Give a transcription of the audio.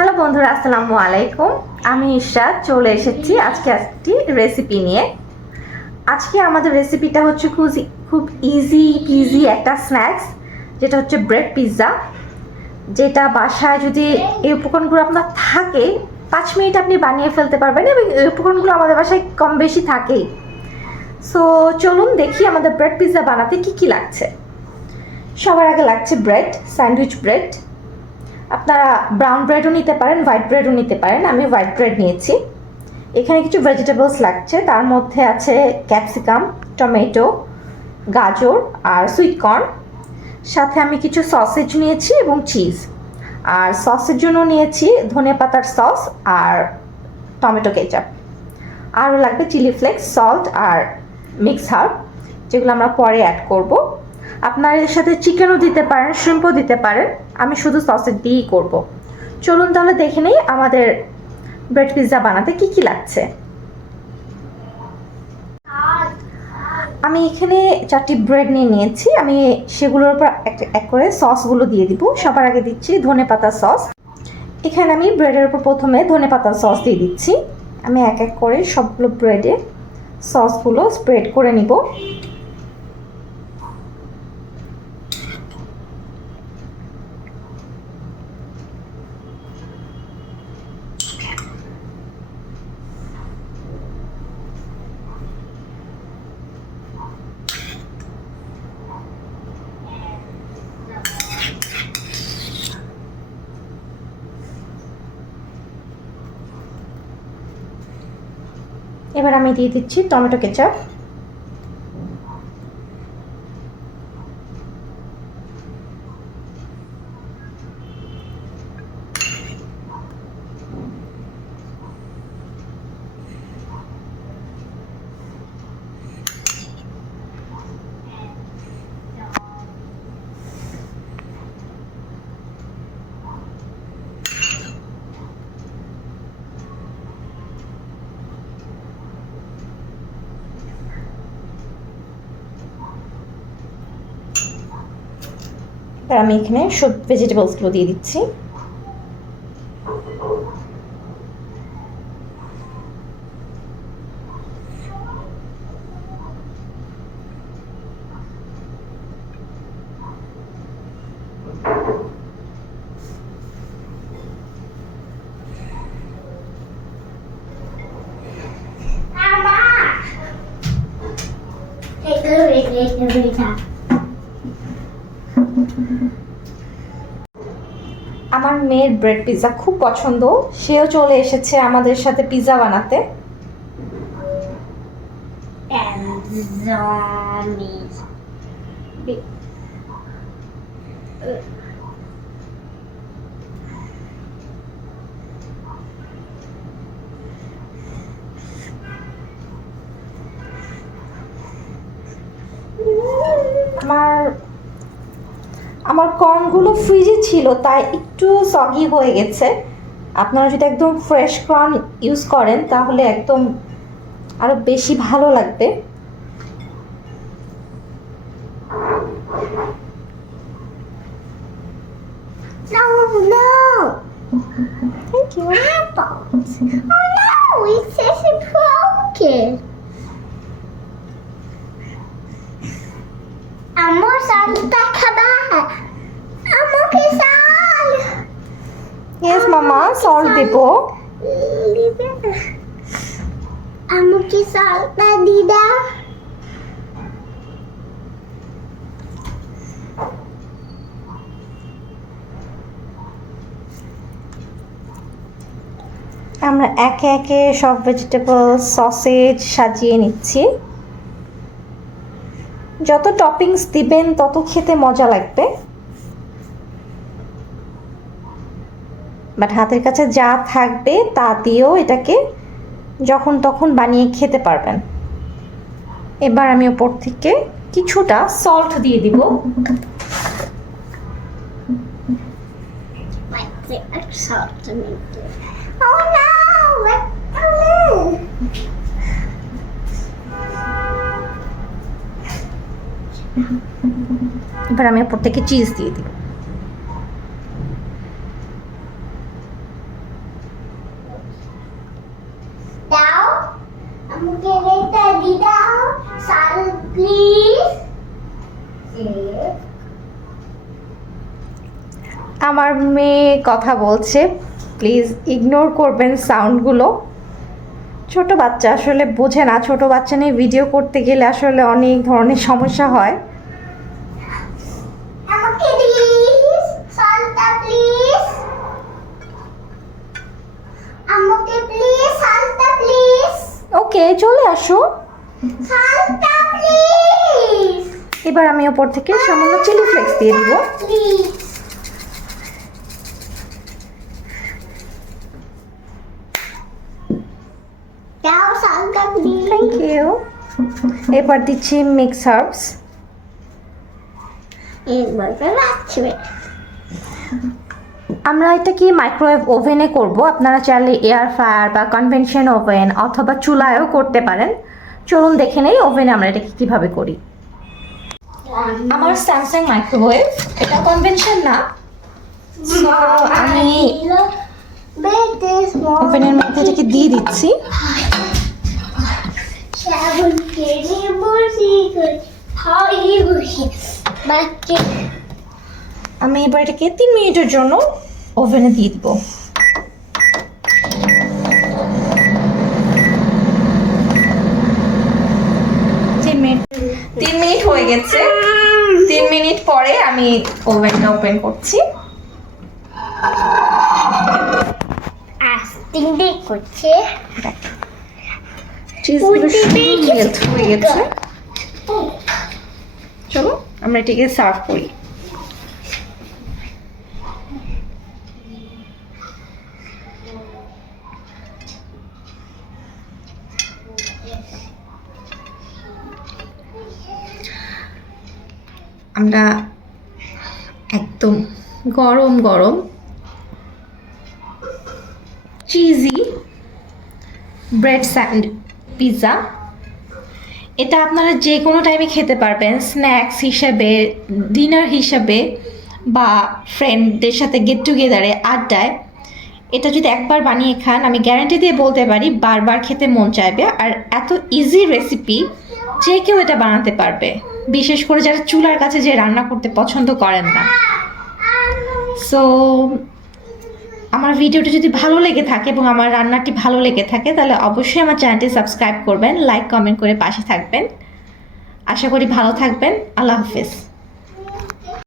Hello বন্ধুরা, আসসালামু আলাইকুম। আমি ইশরাত চলে এসেছি আজকে একটি রেসিপি নিয়ে। আজকে আমাদের রেসিপিটা হচ্ছে খুব খুব ইজি পিজি একটা স্ন্যাক্স যেটা হচ্ছে ব্রেড পিৎজা যেটা বাসায় যদি এই উপকরণগুলো আপনার থাকে, পাঁচ মিনিট আপনি বানিয়ে ফেলতে পারবেন এবং এই উপকরণগুলো আমাদের বাসায় কম বেশি থাকেই। সো চলুন দেখি আমাদের ব্রেড পিৎজা বানাতে কি কি লাগছে। সবার আগে লাগছে ব্রেড স্যান্ডউইচ ব্রেড আপনারা ব্রাউন ব্রেডও নিতে পারেন হোয়াইট ব্রেডও নিতে পারেন। আমি হোয়াইট ব্রেড নিয়েছি। এখানে কিছু ভেজিটেবলস লাগছে। তার মধ্যে আছে ক্যাপসিকাম টমেটো গাজর আর সুইটকর্ন সাথে আমি কিছু সসেজ নিয়েছি এবং চিজ আর সসের জন্য নিয়েছি ধনে পাতার সস আর টমেটো কেচাপ আরও লাগবে চিলি ফ্লেক্স সল্ট আর মিক্স হার্ব যেগুলো আমরা পরে অ্যাড করব। আপনার এর সাথে চিকেনও দিতে পারেন শ্রিম্পও দিতে পারেন। আমি শুধু সসের দিয়েই করব। চলুন তাহলে দেখে নেই আমাদের ব্রেড পিৎজা বানাতে কি কি লাগছে। আমি এখানে চারটি ব্রেড নিয়ে নিয়েছি। আমি সেগুলোর উপর এক করে সসগুলো দিয়ে দিব। সবার আগে দিচ্ছি ধনে পাতা সস এখানে আমি ব্রেডের উপর প্রথমে ধনে পাতার সস দিয়ে দিচ্ছি। আমি এক এক করে সবগুলো ব্রেডে সসগুলো স্প্রেড করে নিব। এবার আমি দিয়ে দিচ্ছি টমেটো কেচাপ। এবার আমি এখানে সব ভেজিটেবলসগুলো দিয়ে দিচ্ছি। আমার মেয়ের ব্রেড পিৎজা খুব পছন্দ। সেও চলে এসেছে আমাদের সাথে পিৎজা বানাতে। আমার আমার কর্নগুলো ফ্রিজে ছিল তাই একটু সগি হয়ে গেছে আপনারা যদি একদম ফ্রেশ কর্ন ইউজ করেন তাহলে একদম আরও বেশি ভালো লাগবে No, no! Thank you Apples! Oh no! Broken! Amo salta খাবা আমাকে সাল ইয়েস মামা সল্ট দেব আমাকে সালটা দিদা আমরা একে একে সব ভেজিটেবল সসেজ সাজিয়ে নিচ্ছি। যত টপিংস দিবেন, তত খেতে মজা লাগবে বাট হাতের কাছে যা থাকবে, তা দিয়েও এটাকে যখন তখন বানিয়ে খেতে পারবেন এবার আমি ওপর থেকে কিছুটা সল্ট দিয়ে দিব salt. Oh no! এবার আমি ওপর থেকে চিজ দিয়ে দিই। আমার মেয়ে কথা বলছে প্লিজ ইগনোর করবেন সাউন্ডগুলো ছোট বাচ্চা আসলে বোঝে না ছোট বাচ্চা নিয়ে ভিডিও করতে গেলে আসলে অনেক ধরনের সমস্যা হয়। চলে আসো। এবার আমি ওপর থেকে সামান্য চিলি ফ্লেক্স দিয়ে দিব। থ্যাংক ইউ এবার দিচ্ছি মিক্স হার্বস একবার রাখছি আমরা এটা কি মাইক্রোওয়েভ ওভেনে করব? আপনারা চাইলে এয়ার ফ্রায়ার বা কনভেনশন ওভেন অথবা চুলায়ও করতে পারেন। চলুন দেখে নেই ওভেনে আমরা এটাকে কীভাবে করি। আমার স্যামসাং মাইক্রোওয়েভ এটা কনভেনশন না। আমি ওভেনের মধ্যে এটাকে দিয়ে দিচ্ছি। আমি এবার এটাকে তিন মিনিটের জন্য ওভেনে দিয়ে দিব। তিন মিনিট হয়ে গেছে। তিন মিনিট পরে আমি ওভেনটা ওপেন করছি। দিয়ে করছে। হয়ে চলো আমরা এটাকে সার্ভ করি। আমরা একদম গরম গরম চিজি ব্রেড স্যান্ড পিৎজা এটা আপনারা যে কোনো টাইমে খেতে পারবেন। স্ন্যাক্স হিসাবে ডিনার হিসাবে বা ফ্রেন্ডদের সাথে গেট টুগেদারে আড্ডায়। এটা যদি একবার বানিয়ে খান, আমি গ্যারান্টি দিয়ে বলতে পারি, বারবার খেতে মন চাইবে। আর এত ইজি রেসিপি যে কেউ এটা বানাতে পারবে। বিশেষ করে যারা চুলার কাছে যে রান্না করতে পছন্দ করেন না। সো আমার ভিডিওটি যদি ভালো লেগে থাকে এবং আমার রান্নাটি ভালো লেগে থাকে, তাহলে অবশ্যই আমার চ্যানেলটি সাবস্ক্রাইব করবেন, লাইক, কমেন্ট করে পাশে থাকবেন। আশা করি ভালো থাকবেন। আল্লাহ হাফেজ।